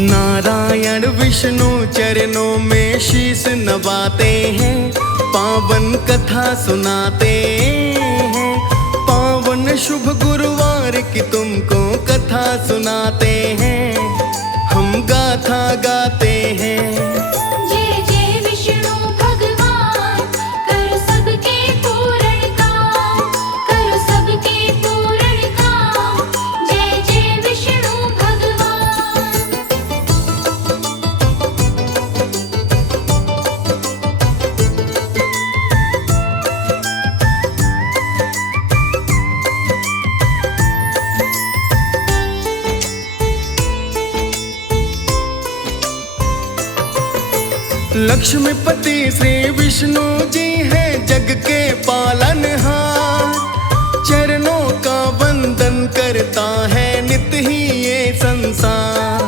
नारायण विष्णु चरणों में शीश नवाते हैं, पावन कथा सुनाते हैं। पावन शुभ गुरुवार की तुमको कथा सुनाते हैं, हम गाथा गाते हैं। लक्ष्मीपति श्री विष्णु जी हैं जग के पालनहार, चरणों का वंदन करता है नित्य ही ये संसार।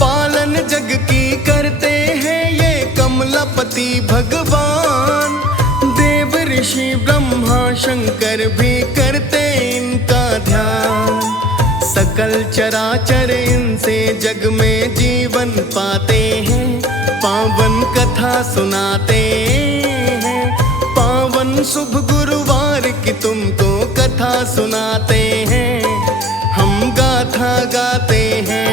पालन जग की करते हैं ये कमलापति भगवान, देव ऋषि ब्रह्मा शंकर भी करते इनका ध्यान। सकल चराचर इनसे जग में जीवन पाते हैं, पावन कथा सुनाते हैं। पावन शुभ गुरुवार की तुमको कथा सुनाते हैं, हम गाथा गाते हैं।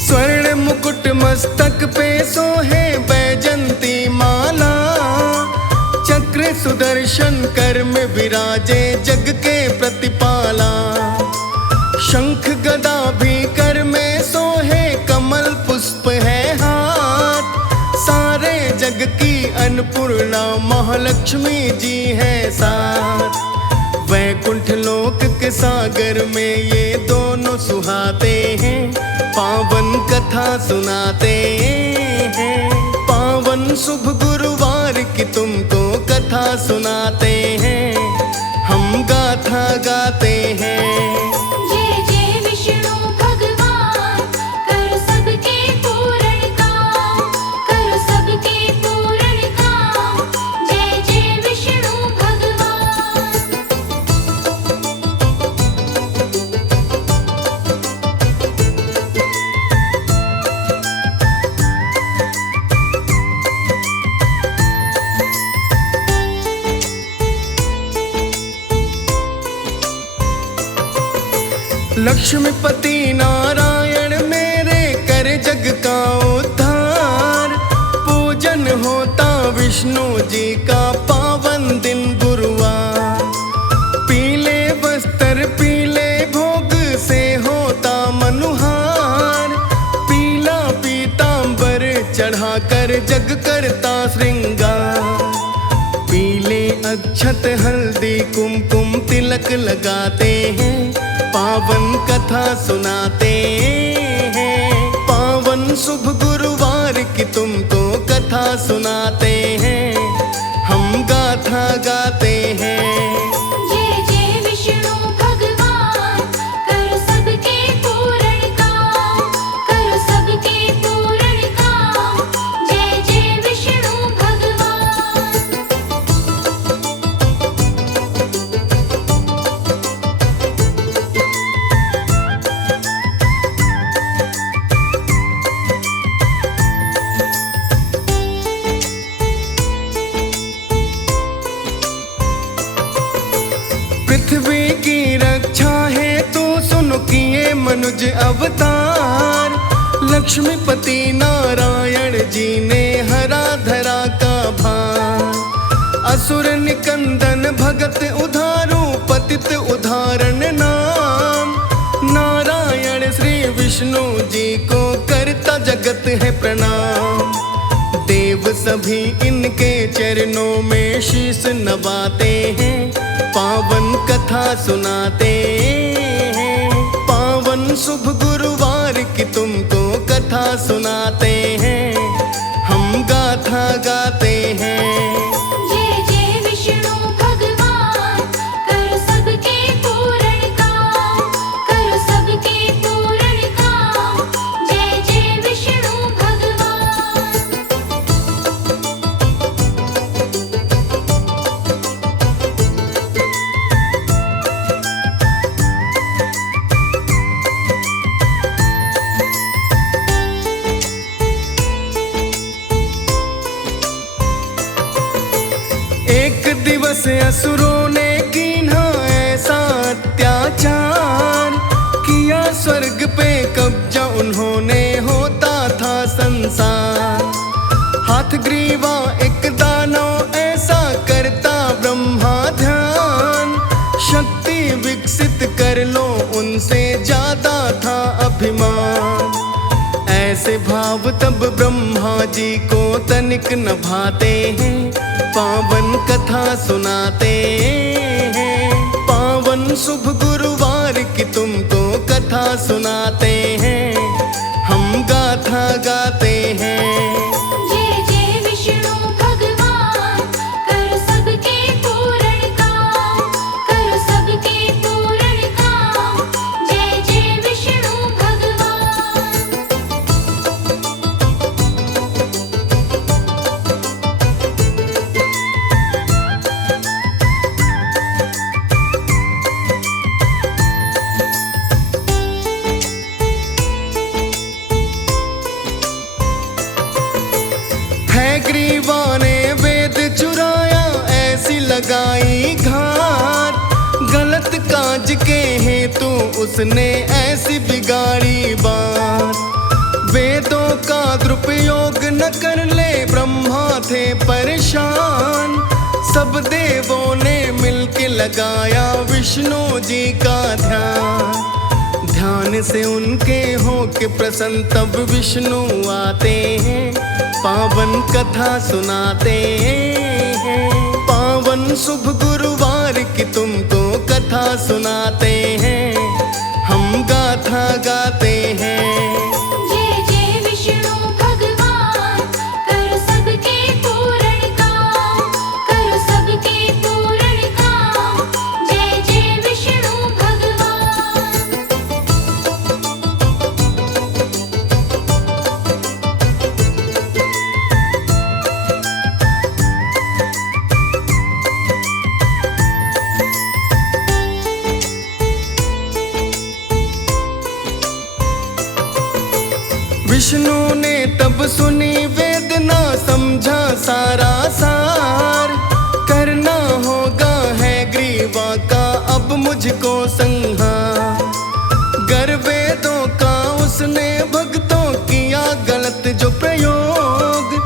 स्वर्ण मुकुट मस्तक पे सोहे बैजंती माला, चक्र सुदर्शन कर में विराजे जग के प्रतिपाला। शंख गदा भी कर में सोहे, कमल पुष्प है हाथ। सारे जग की अन्नपूर्णा महालक्ष्मी जी है साथ। वैकुंठ लोक के सागर में ये दोनों सुहाते हैं, पावन कथा सुनाते हैं। पावन शुभ गुरुवार की तुमको कथा सुनाते हैं, हम गाथा गाते हैं। लक्ष्मीपति नारायण मेरे कर जग का उद्धार, पूजन होता विष्णु जी का पावन दिन गुरुवार। पीले वस्त्र पीले भोग से होता मनुहार, पीला पीतांबर चढ़ाकर जग करता श्रृंगार। पीले अक्षत हल्दी कुमकुम तिलक लगाते हैं, पावन कथा सुनाते हैं। पावन शुभ गुरुवार की तुमको कथा सुनाते हैं, हम गाथा गाते हैं। पृथ्वी की रक्षा है तो सुनो किए मनुज अवतार। लक्ष्मीपति नारायण जी ने हरा धरा का भार। असुर निकंदन भगत उधारू पतित उदाहरण नाम। नारायण श्री विष्णु जी को करता जगत है प्रणाम। देव सभी इनके चरणों में शीश नवाते हैं, पावन कथा सुनाते हैं। पावन शुभ गुरुवार की तुमको कथा सुनाते हैं, हम गाथा गाते हैं। जय जय विष्णु भगवान, करो सबके पूर्ण काम, करो सबके पूर्ण काम। जय जय विष्णु भगवान। एक दिवस असुरों ने कीन्हा ऐसा अत्याचार, किया स्वर्ग पे कब्जा उन्होंने, होता था संसार। हाथ ग्रीवा एक दानव ऐसा, करता ब्रह्मा ध्यान। शक्ति विकसित कर लो उनसे, ज्यादा था अभिमान। ऐसे भाव तब ब्रह्मा जी को तनिक न भाते हैं, पावन कथा सुनाते हैं। पावन शुभ गुरुवार की तुमको कथा सुनाते हैं, हम गाथा गाते हैं। जय जय विष्णु भगवान, करो सबके पूर्ण काम, करो सबके पूर्ण काम। जय जय विष्णु भगवान। है ग्रीवा ने वेद चुराया, ऐसी लगाई घात। गलत काज के हेतु उसने ऐसी बिगाड़ी बात। वेदों का दुरुपयोग न कर ले, ब्रह्मा थे परेशान। सब देवों ने मिलके लगाया विष्णु जी का ध्यान। ध्यान से उनके हो के प्रसन्न तब विष्णु आते हैं, पावन कथा सुनाते हैं। पावन शुभ गुरुवार की तुमको कथा सुनाते हैं, हम गाथा गाते हैं। जय जय विष्णु भगवान, करो सबके पूर्ण काम, करो सबके पूर्ण काम। जय जय विष्णु भगवान। विष्णु ने तब सुनी वेदना, समझा सारा सार। करना होगा है ग्रीवा का अब मुझको संहार। गर वेदों का उसने भक्तों किया गलत जो प्रयोग,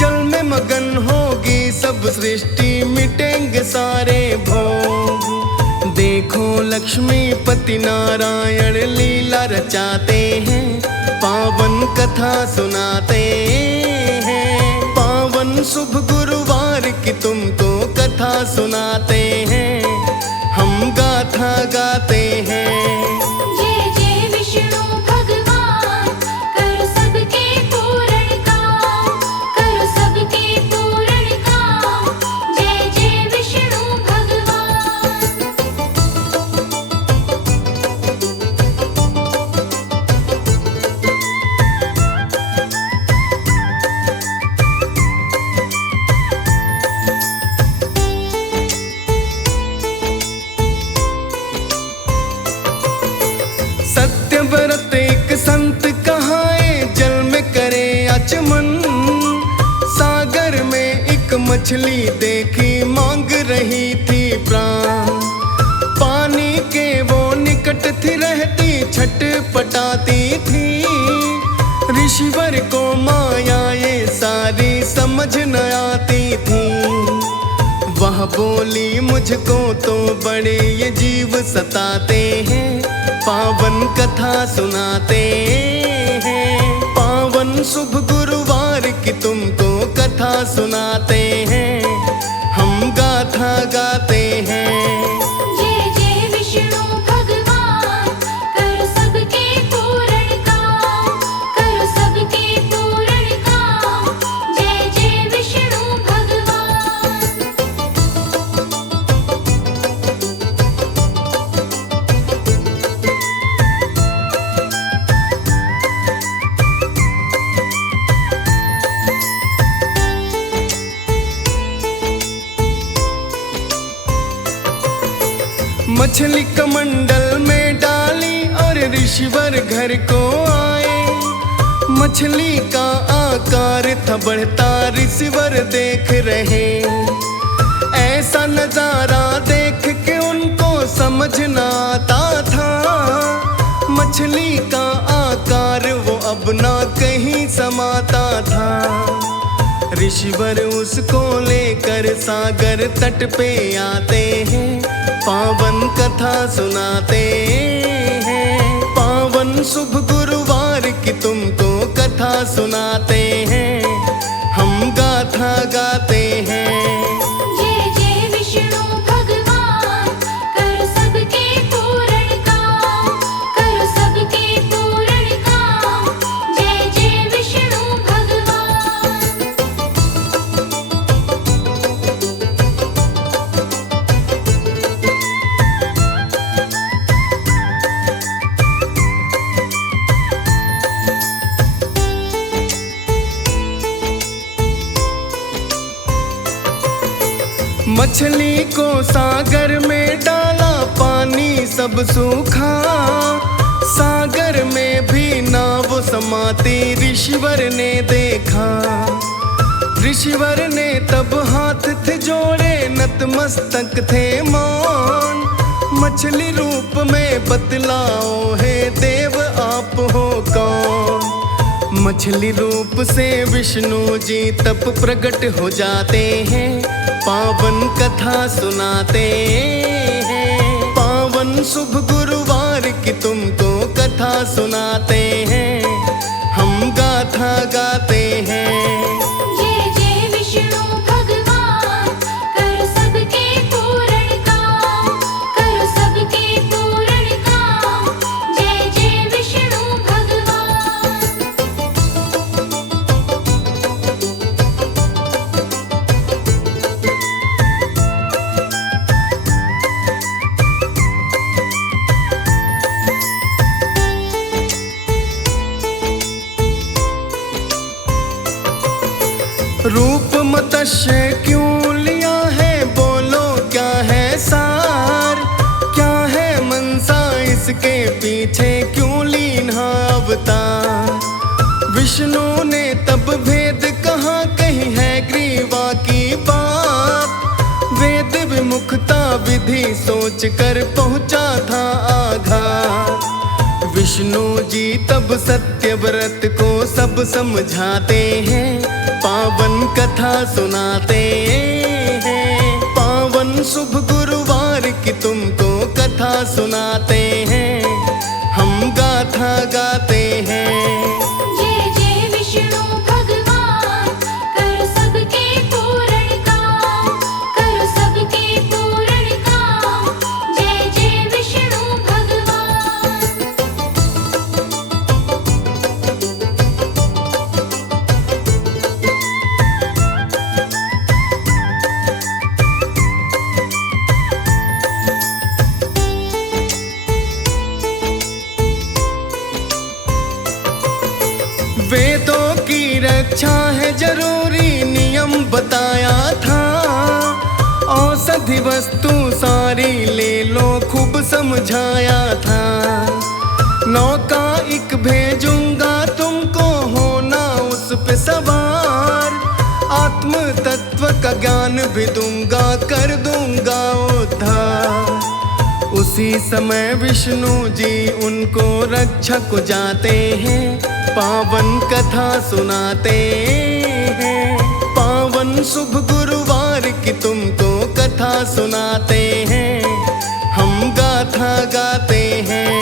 जल में मगन होगी सब सृष्टि, मिटेंगे सारे भोग। देखो लक्ष्मीपति नारायण लीला रचाते हैं, पावन कथा सुनाते हैं। पावन शुभ गुरुवार की तुमको कथा सुनाते हैं, हम गाथा गाते हैं। जय जय विष्णु भगवान, करो सबके पूर्ण काम, करो सबके पूर्ण काम। जय जय विष्णु भगवान। सत्यव्रत एक संत कहाए, जल में करे आचमन। सागर में एक मछली देखी, मांग रही थी प्राण। पानी के वो निकट थी रहती, छटपटाती थी। ऋषिवर को माया ये सारी समझ न आती थी। वह बोली मुझको तो बड़े ये जीव सताते हैं, पावन कथा सुनाते हैं। पावन शुभ गुरुवार की तुमको कथा सुनाते हैं, हम गाथा गाते हैं। जय जय विष्णु भगवान, करो सबके पूर्ण काम, करो सब मछली कमंडल में डाली और ऋषिवर घर को आए। मछली का आकार था बढ़ता, ऋषिवर देख रहे। ऐसा नजारा देख के उनको समझ न आता था। मछली का आकार वो अब ना कहीं समाता था। ऋषिवर उसको लेकर सागर तट पे आते हैं, पावन कथा सुनाते हैं। पावन शुभ गुरुवार की तुमको कथा सुनाते हैं, हम गाथा गाते हैं। जय जय विष्णु भगवान, करो सबके पूर्ण काम, करो सबके पूर्ण काम। जय जय विष्णु भगवान। मछली को सागर में डाला, पानी सब सूखा। सागर में भी नाव समाती ऋषिवर ने देखा। ऋषिवर ने तब हाथ थे जोड़े, नतमस्तक थे मौन। मछली रूप में बतलाओ है देव आप हो कौन। मछली रूप से विष्णु जी तब प्रकट हो जाते हैं, पावन कथा सुनाते हैं। पावन शुभ गुरुवार की तुमको कथा सुनाते हैं, हम गाथा गाते हैं। जय जय विष्णु भगवान, करो सबके पूर्ण काम, करो सबके पूर्ण काम। जय जय विष्णु भगवान। रूप मत्स्य क्यों लिया है, बोलो क्या है सार। क्या है मनसा इसके पीछे, क्यों लीन्हा अवतार। विष्णु ने तब भेद कहा, कही है ग्रीवा की बात। वेद विमुखता विधि सोच कर पहुंचा था आघात। विष्णु जी तब सत्यव्रत को सब समझाते हैं, पावन कथा सुनाते हैं। पावन शुभ गुरुवार की तुमको कथा सुनाते हैं, हम गाथा गाते हैं। जय जय विष्णु भगवान, करो सबके पूर्ण काम, करो सबके पूर्ण काम। जय जय विष्णु भगवान। वेदों की रक्षा है जरूरी, नियम बताया था। औषधि वस्तु सारी ले लो, खूब समझाया था। नौका एक भेजूंगा तुमको, होना उस पे सवार। आत्म तत्व का ज्ञान भी दूंगा, कर दूंगा उद्धार। उसी समय विष्णु जी उनको रक्षा को जाते हैं, पावन कथा सुनाते हैं। पावन शुभ गुरुवार की तुमको कथा सुनाते हैं, हम गाथा गाते हैं।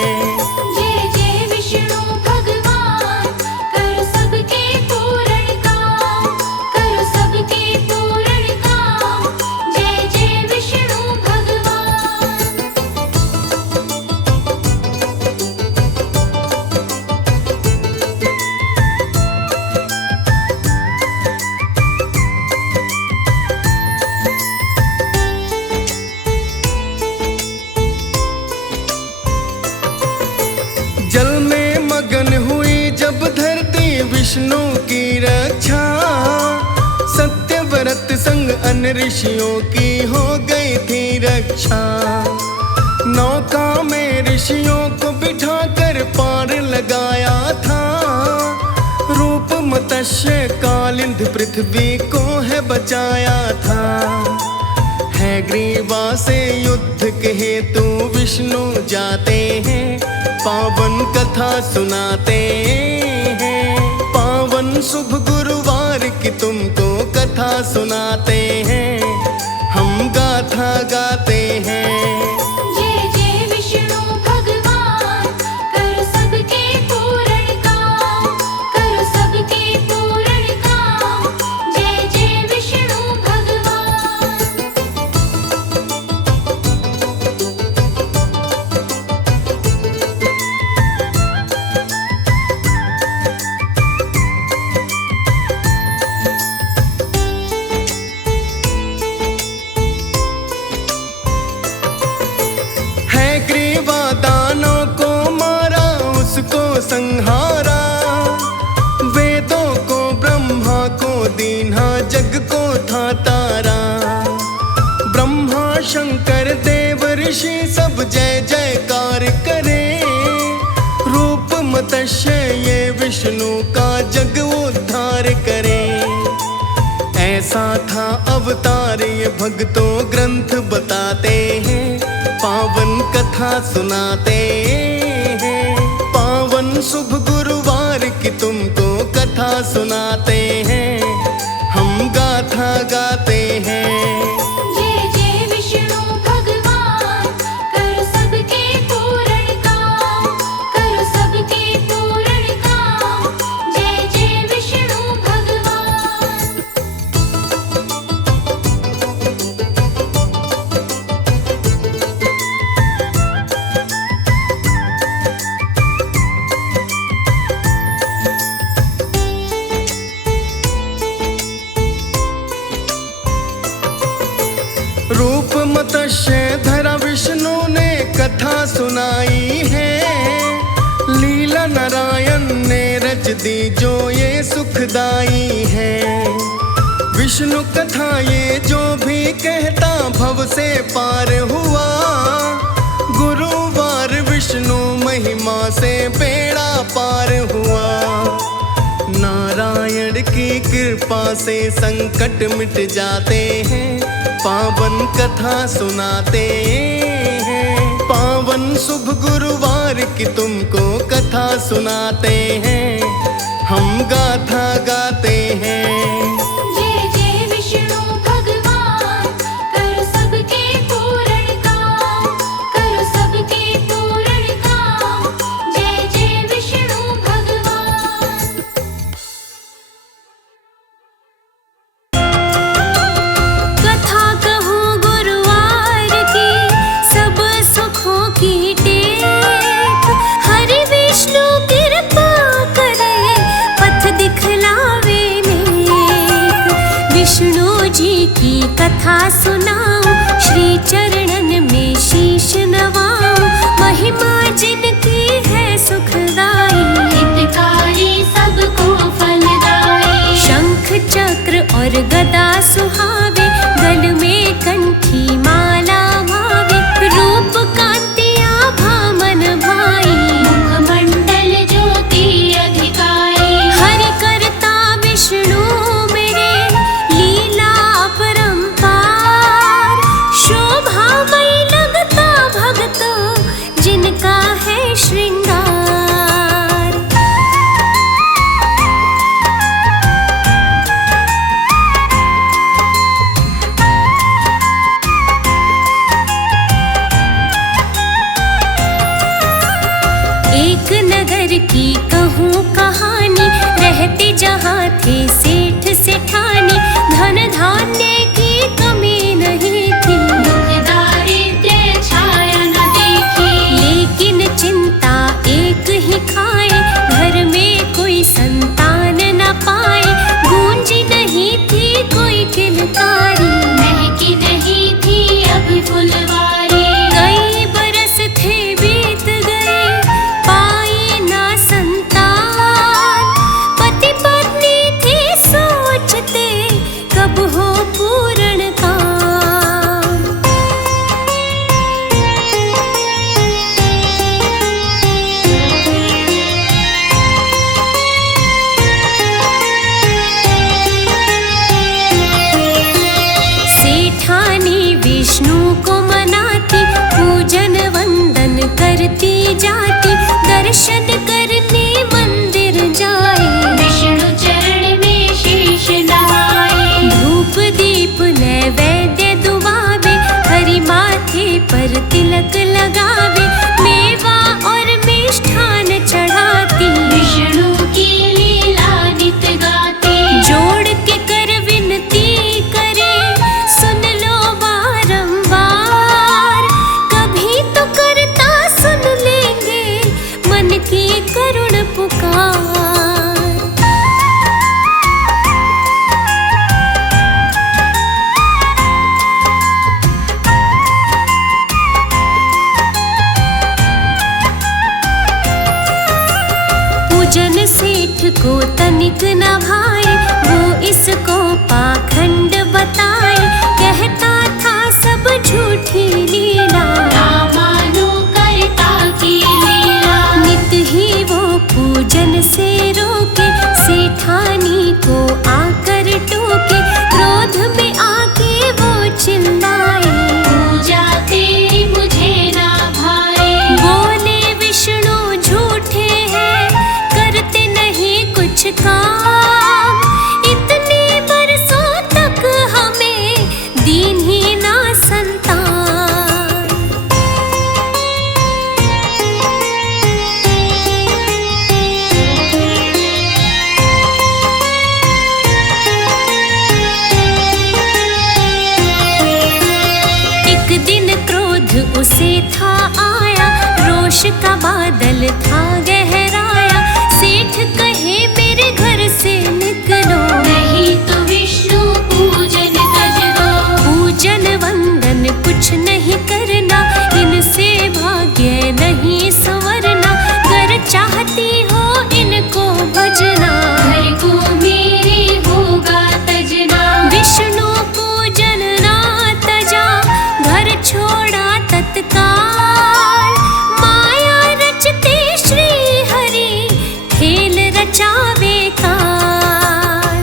जय जय विष्णु भगवान, करो सबके पूर्ण काम, करो सबके पूर्ण काम। जय जय विष्णु भगवान। जल में मगन हुई जब धरती विष्णु की रक्षा। सत्यव्रत संग अन ऋषियों की हो गई थी रक्षा। नौका में ऋषियों को बिठाकर पार लगाया था। रूप मत्स्य कालिंद पृथ्वी को है बचाया था। है ग्रीवा से युद्ध के हेतु विष्णु जाते हैं, पावन कथा सुनाते हैं। पावन शुभ गुरुवार की तुमको कथा सुनाते हैं, हम गाथा गाते हैं। जय जय विष्णु भगवान, करो सबके पूर्ण काम, करो सबके पूर्ण काम। जय जय विष्णु भगवान। है ग्रीवा दानों को मारा, उसको संहारा। वेदों को ब्रह्मा को दीन्हा, जग को था तारा। ब्रह्मा शंकर देव ऋषि सब जय जयकार करे। रूप मत्स्य ये विष्णु का जग उद्धार करे। ऐसा था अवतार ये भक्तों ग्रंथ बताते हैं, पावन कथा सुनाते हैं। पावन शुभ गुरुवार की तुमको कथा सुनाते हैं, हम गाथा गाते हैं। जय जय विष्णु भगवान, करो सबके पूर्ण काम, करो सबके पूर्ण काम। जय जय विष्णु भगवान। रूप मत्स्य धरा विष्णु ने कथा सुनाई है। लीला नारायण ने रच दी जो ये सुखदाई है। विष्णु कथा ये जो भी कहता भव से पार हुआ। गुरुवार विष्णु महिमा से बेड़ा पार हुआ। नारायण की कृपा से संकट मिट जाते हैं, पावन कथा सुनाते हैं। पावन शुभ गुरुवार की तुमको कथा सुनाते हैं, हम गाथा गाते हैं। जय जय विष्णु भगवान, करो सबके पूर्ण काम, करो सबके पूर्ण काम। जय जय विष्णु भगवान। कथा कहूँ गुरुवार की, सब सुखों की टेक। हरि विष्णु कृपा करे, पथ दिखलावे नेक। विष्णु जी की कथा सुनाऊं, श्री चरणन में शीश नवाऊं। महिमा जिनकी है सुखदाई, हितकारी सबको फलदाई। शंख चक्र और गदा सुहावे, गल में कंठी माला भावे। रूप कांति आभा मन भाई, मुखमंडल ज्योति अधिकाई। हरि करता विष्णु मेरे, लीला अपरंपार। शोभामयी लगता भक्तों, जिनका है श्रृंगार। एक नगर की कहूँ कहानी, रहते जहाँ थे सेठ सेठानी। धन धान्य की कमी नहीं थी, दुख दारिद्र्य छाया न देखी। लेकिन चिंता एक ही खाए, घर में कोई संतान न पाए। गूंजी नहीं थी कोई किलकारी, महकी नहीं थी अभी फुलवारी। कई बरस थे बीत गए, पाई ना संतान। पति पत्नी थे सोए, तिलक लगावे, मेवा और मिष्ठान चढ़ाती, विष्णु की लीला नित गाते, जोड़ के कर विनती करे, सुन लो बारंबार। कभी तो करता सुन लेंगे मन की करुण पुकार। पूजन सेठ को तनिक न भाए, वो इसको पाखंड बताए, कहता था सब झूठी लीला, ना मानो करता की लीला। नित ही वो पूजन से रोके, सेठानी को आकर टोके, क्रोध में आके वो चिल्लाए, पूजा तेरी मुझे ना भाए। बोले विष्णु झूठे हैं, करते नहीं कुछ काम, इतने बरसों तक हमें दीन ही ना संतान। एक दिन क्रोध उसे था आया, रोष का बादल था गहराया, सेठ कहे मेरे घर से निकलो, नहीं तो विष्णु पूजन तज दो। पूजन वंदन कुछ नहीं करना, इनसे भाग्य नहीं संवरना, कर चाहती हो इनको भजना, घर को मेरे होगा तजना। विष्णु पूजन ना तजा, घर छोड़ा तत्काल, माया रचते श्री हरि, खेल रचावे काल।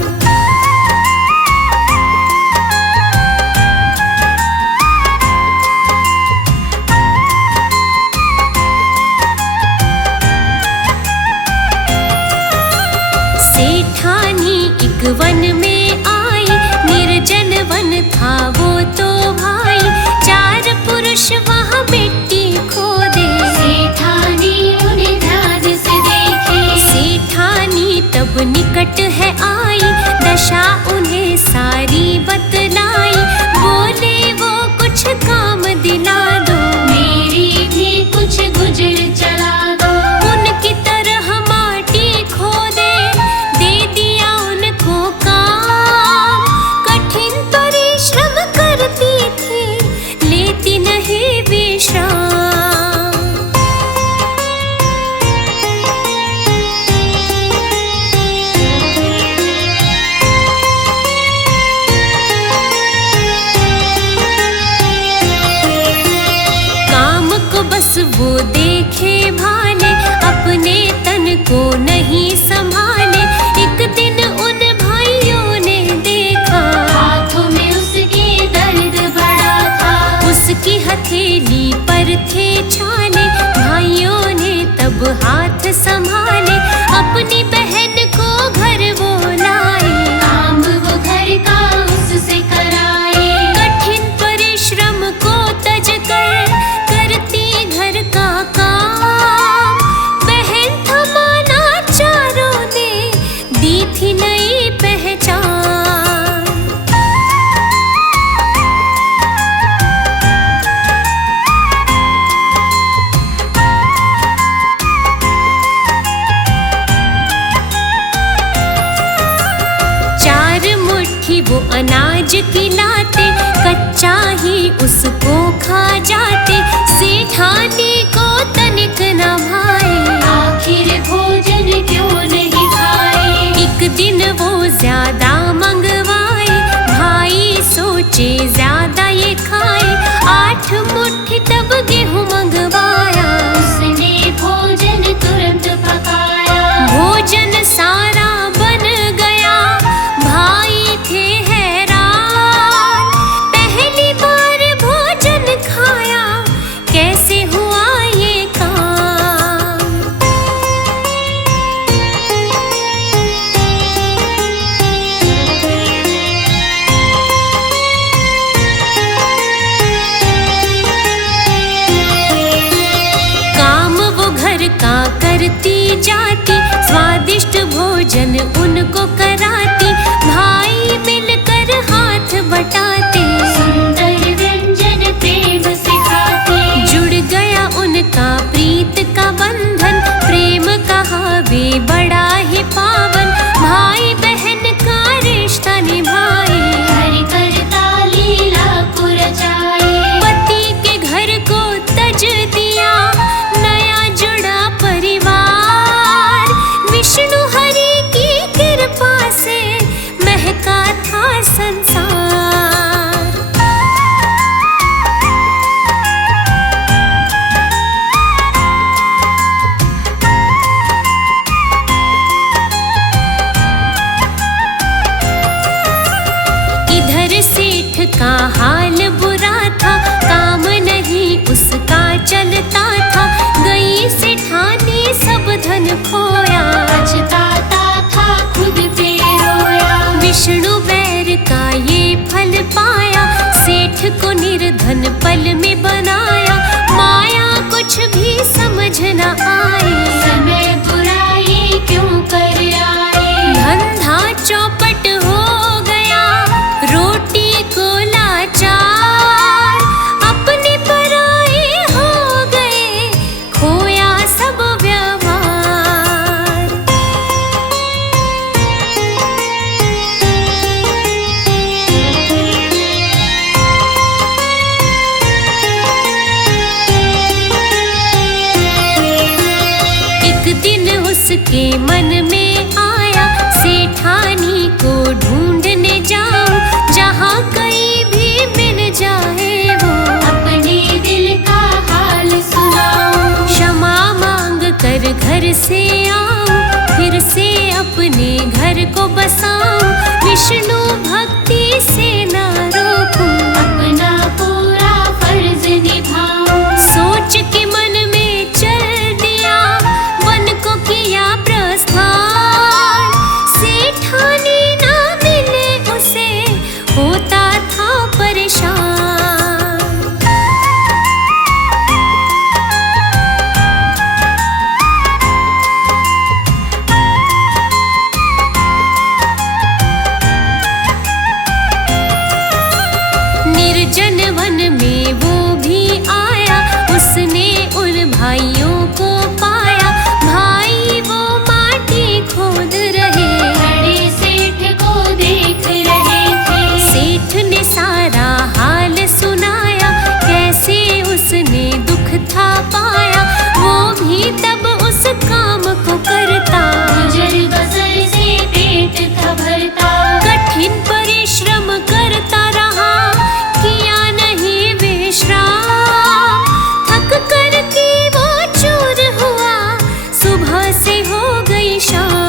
सेठानी एक वन में आई, निर्जन वन था वो तो भाई, चार पुरुष वहाँ मिट्टी खोदे, सेठानी उन्हें ध्यान से देखे, सेठानी तब निकट है आई, दशा उन्हें सारी बतलाई, बोले वो कुछ काम दिला दो, मेरी भी कुछ गुजर चला दो। उनकी तरह माटी खोदे, दे दिया उनको काम, कठिन परिश्रम करती थी, लेती नहीं विश्राम। काम को बस वो देखे भाले, अपने तन को नहीं संभाले, एक दिन उन भाइयों ने देखा, हाथों में उसके दर्द बड़ा था, उसकी हथेली पर थे छाले, भाइयों ने तब हाथ संभाले, अपनी बहन को घर वो लाए, काम वो घर का उससे कराए, कठिन परिश्रम को तज कर, करती घर का काम, बहन थमाना चारों ने, दी थी नई पहचान। चार मुट्ठी वो अनाज खिलाते, कच्चा ही उसको खा जाते, सेठानी को तनिक न भाए, आखिर भोजन क्यों नहीं खाए। एक दिन वो ज्यादा मंगवाए, भाई सोचे ज्यादा ये खाए, 8 मुट्ठी तब गेहूं मंगवाया, उसने भोजन तुरंत पकाया, भोजन सारा बन गया, भाई थे हैरान, पहली बार भोजन खाया, करती जाती, स्वादिष्ट भोजन उनको कराती, भाई मिलकर हाथ बटाते, सुंदर व्यंजन प्रेम से खाते। जुड़ गया उनका प्रीत का बंधन, प्रेम कहावे बड़ा ही पावन, भाई बहन का रिश्ता निभाए, हरि करता लीला को रचाए। पति के घर को तज दिया, नया जुड़ा परिवार, विष्णु हरि की कृपा से महका था संसार। इधर सेठ का हाल बुरा था, काम नहीं उसका चलता था, गई सेठानी सब धन खोया, पछताता था खुद पे रोया। विष्णु बैर का ये फल पाया, सेठ को निर्धन पल में बनाया, माया कुछ भी समझ न आए, समय बुराई क्यों कर आए। धंधा चौपट हो गया, रोटी को लाचार, अपने पराए हो गए, खोया सब व्यवहार। एक दिन उसके मन में आया, सेठानी को ढूंढने जाऊं, जहाँ कहीं भी मिल जाए वो, अपने दिल का हाल सुनाओ। क्षमा मांग कर घर से आऊं, फिर से अपने घर को बसाऊं, विष्णु भक्ति से ना रोकूं, अपना पूरा फर्ज निभाओ। सोच के मन में चल दिया, वन को किया प्रस्थान, सेठानी ना मिले उसे, होता था परेशान। निर्जन वन में वो भी आया, उसने उन भाइयों को पाया, भाई वो माटी खोद रहे, बड़े सेठ को देख रहे थे। सेठ ने सारा हाल सुनाया, कैसे उसने दुख था पाया, वो भी तब उस काम को करता, गुजर बसर से पेट था भरता। कठिन परिश्रम करता रहा, किया नहीं विश्राम, थक कर के वो चूर हुआ, सुबह से हो गई शाम।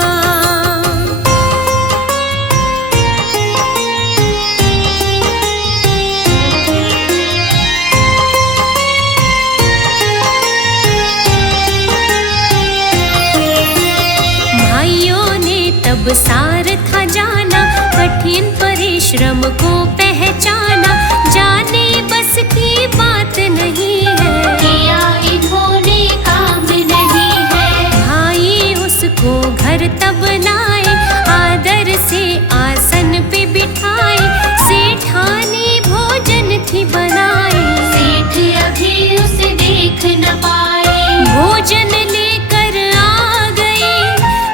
भाइयों ने तब सार था जाना, कठिन परिश्रम को पहचाना, जाने बस की बात नहीं है, किया इन्होंने काम नहीं है। भाई उसको घर तब लाए, आदर से आसन पे बिठाए, सेठानी भोजन थी बनाए, सेठ अभी उसे देख न पाए। भोजन लेकर आ गए,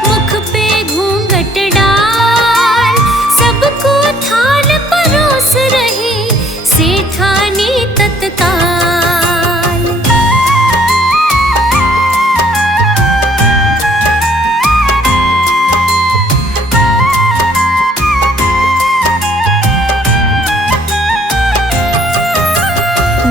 मुख पे घूंघट डाल, सबको थाल परोस रही, सेठानी तत्काल।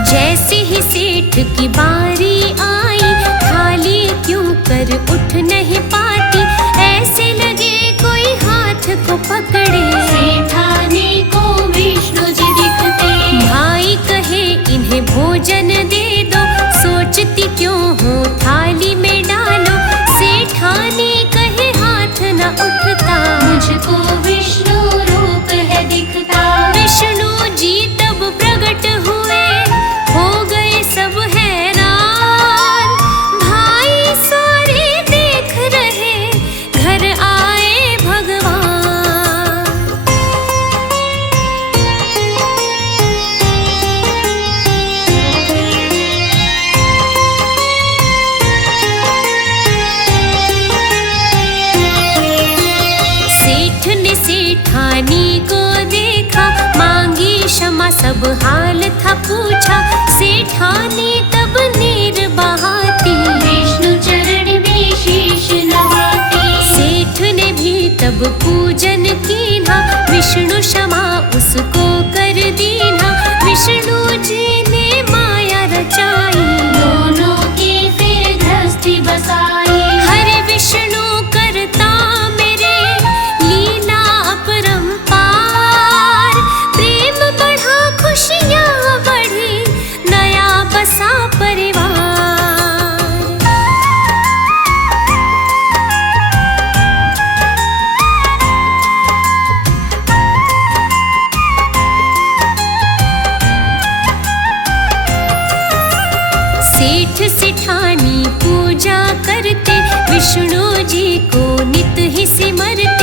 जैसे ही सेठ की बारी आई, थाली क्यों कर उठ नहीं पाती, ऐसे लगे कोई हाथ को पकड़े, सेठानी को विष्णु जी दिखते। भाई कहे इन्हें भोजन दे दो, सोचती क्यों हो थाली में डालो, सेठानी कहे हाथ न उठता, मुझको विष्णु रूप है दिखता। विष्णु जी तब प्रकट हुए, हो गए सब हैरान, भाई सारे सब हाल था पूछा, सेठानी तब नीर बहाती, विष्णु चरण में शीश नवाती। सेठ ने भी तब पूजन कीन्हा, विष्णु क्षमा उसको कर दीन्हा। विष्णु जी ने माया रचाई, दोनों की फिर गृहस्थी बसाई। हरे विष्णु करता मेरे लीला अपरंपार, प्रेम बढ़ा खुशियाँ बढ़ी, नया बसा परिवार। सेठ सेठानी पूजा करते, विष्णु जी को नित ही सिमरते।